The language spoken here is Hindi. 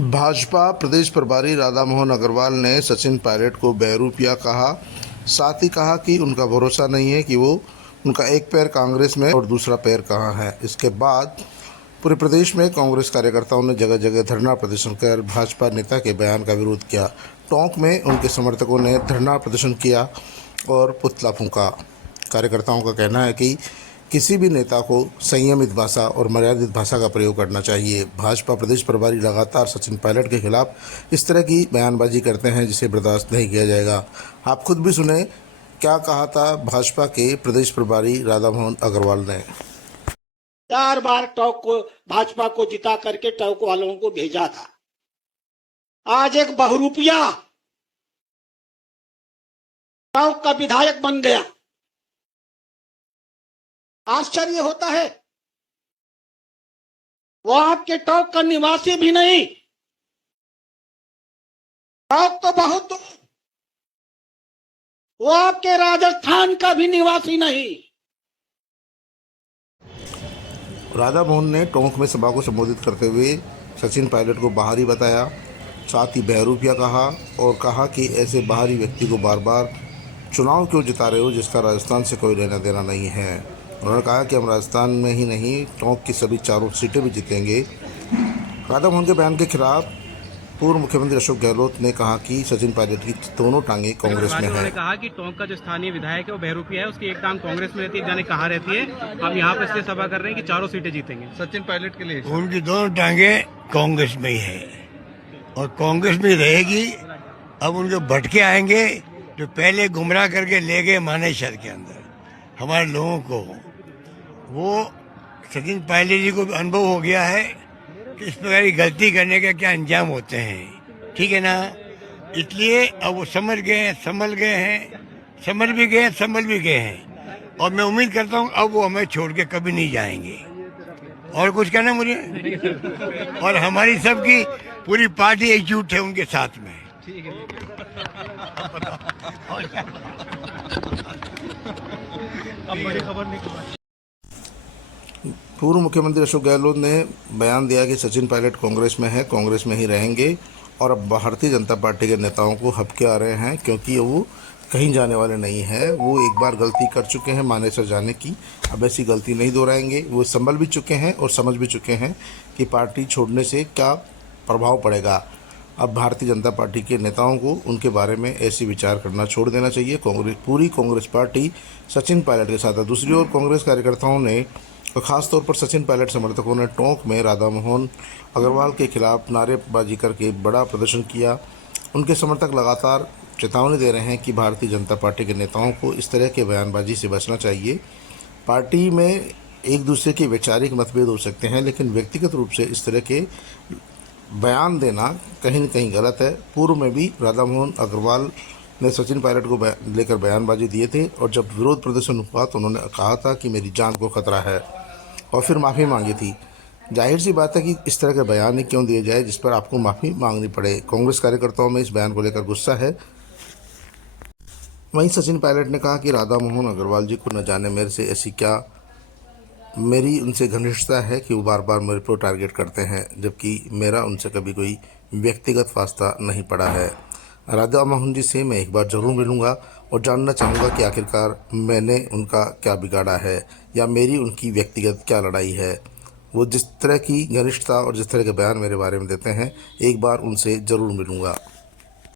भाजपा प्रदेश प्रभारी राधा मोहन अग्रवाल ने सचिन पायलट को बहरूपिया कहा। साथ ही कहा कि उनका भरोसा नहीं है कि उनका एक पैर कांग्रेस में और दूसरा पैर कहां है। इसके बाद पूरे प्रदेश में कांग्रेस कार्यकर्ताओं ने जगह जगह धरना प्रदर्शन कर भाजपा नेता के बयान का विरोध किया। टोंक में उनके समर्थकों ने धरना प्रदर्शन किया और पुतला फूंका। कार्यकर्ताओं का कहना है कि किसी भी नेता को संयमित भाषा और मर्यादित भाषा का प्रयोग करना चाहिए। भाजपा प्रदेश प्रभारी लगातार सचिन पायलट के खिलाफ इस तरह की बयानबाजी करते हैं जिसे बर्दाश्त नहीं किया जाएगा। आप खुद भी सुने क्या कहा था भाजपा के प्रदेश प्रभारी राधा मोहन अग्रवाल ने। 4 बार टॉक को भाजपा को जिता करके टॉक वालों को भेजा था। आज एक बहुरूपिया टॉक का विधायक बन गया। आश्चर्य होता है, वो आपके टॉक का निवासी भी नहीं। टॉक तो बहुत दूर, वो आपके राजस्थान का भी निवासी नहीं। राधा मोहन ने टोंक में सभा को संबोधित करते हुए सचिन पायलट को बाहरी बताया, साथ ही बहरूपिया कहा और कहा कि ऐसे बाहरी व्यक्ति को बार बार चुनाव क्यों जिता रहे हो जिसका राजस्थान से कोई लेना देना नहीं है। उन्होंने कहा कि हम राजस्थान में ही नहीं टोंक की सभी 4 सीटें भी जीतेंगे। राधा मोहन के बयान के खिलाफ पूर्व मुख्यमंत्री अशोक गहलोत ने कहा कि सचिन पायलट की दोनों टांगे कांग्रेस में है। उन्होंने कहा कि टोंक का जो स्थानीय विधायक है वो बहरूपिया है, उसकी एक टांग कांग्रेस में रहती है, एक जाने कहाँ रहती है। हम यहाँ पे इसलिए सभा कर रहे हैं कि 4 सीटें जीतेंगे सचिन पायलट के लिए। उनकी दोनों टांगे कांग्रेस में ही है और कांग्रेस में रहेगी। अब उनके भटके आएंगे जो पहले गुमराह करके ले गए मानेसर के अंदर हमारे लोगों को। वो सचिन पायलट जी को अनुभव हो गया है कि इस प्रकार की गलती करने के क्या अंजाम होते हैं, ठीक है ना। इसलिए अब वो समझ गए हैं, संभल गए हैं, समझ भी गए, संभल भी गए हैं और मैं उम्मीद करता हूँ अब वो हमें छोड़ के कभी नहीं जाएंगे। और कुछ कहना मुझे और हमारी सबकी पूरी पार्टी एकजुट है उनके साथ में। अब बड़ी खबर नहीं। पूर्व मुख्यमंत्री अशोक गहलोत ने बयान दिया कि सचिन पायलट कांग्रेस में है, कांग्रेस में ही रहेंगे और अब भारतीय जनता पार्टी के नेताओं को हबके आ रहे हैं क्योंकि वो कहीं जाने वाले नहीं हैं। वो एक बार गलती कर चुके हैं मानेसर जाने की, अब ऐसी गलती नहीं दोहराएंगे। वो संभल भी चुके हैं और समझ भी चुके हैं कि पार्टी छोड़ने से क्या प्रभाव पड़ेगा। अब भारतीय जनता पार्टी के नेताओं को उनके बारे में ऐसे विचार करना छोड़ देना चाहिए। पूरी कांग्रेस पार्टी सचिन पायलट के साथ है। दूसरी ओर कांग्रेस कार्यकर्ताओं ने और ख़ासतौर पर सचिन पायलट समर्थकों ने टोंक में राधा मोहन अग्रवाल के खिलाफ नारेबाजी करके बड़ा प्रदर्शन किया। उनके समर्थक लगातार चेतावनी दे रहे हैं कि भारतीय जनता पार्टी के नेताओं को इस तरह के बयानबाजी से बचना चाहिए। पार्टी में एक दूसरे के वैचारिक मतभेद हो सकते हैं लेकिन व्यक्तिगत रूप से इस तरह के बयान देना कहीं न कहीं गलत है। पूर्व में भी राधा मोहन अग्रवाल ने सचिन पायलट को लेकर बयानबाजी दिए थे और जब विरोध प्रदर्शन हुआ तो उन्होंने कहा था कि मेरी जान को खतरा है और फिर माफ़ी मांगी थी। जाहिर सी बात है कि इस तरह के बयान क्यों दिए जाए जिस पर आपको माफ़ी मांगनी पड़े। कांग्रेस कार्यकर्ताओं में इस बयान को लेकर गुस्सा है। वहीं सचिन पायलट ने कहा कि राधा मोहन अग्रवाल जी को न जाने मेरे से ऐसी क्या मेरी उनसे घनिष्ठता है कि वो बार बार मेरे को टारगेट करते हैं, जबकि मेरा उनसे कभी कोई व्यक्तिगत वास्ता नहीं पड़ा है। राधा मोहन जी से मैं एक बार ज़रूर मिलूंगा और जानना चाहूँगा कि आखिरकार मैंने उनका क्या बिगाड़ा है या मेरी उनकी व्यक्तिगत क्या लड़ाई है। वो जिस तरह की घनिष्ठता और जिस तरह के बयान मेरे बारे में देते हैं, एक बार उनसे ज़रूर मिलूंगा।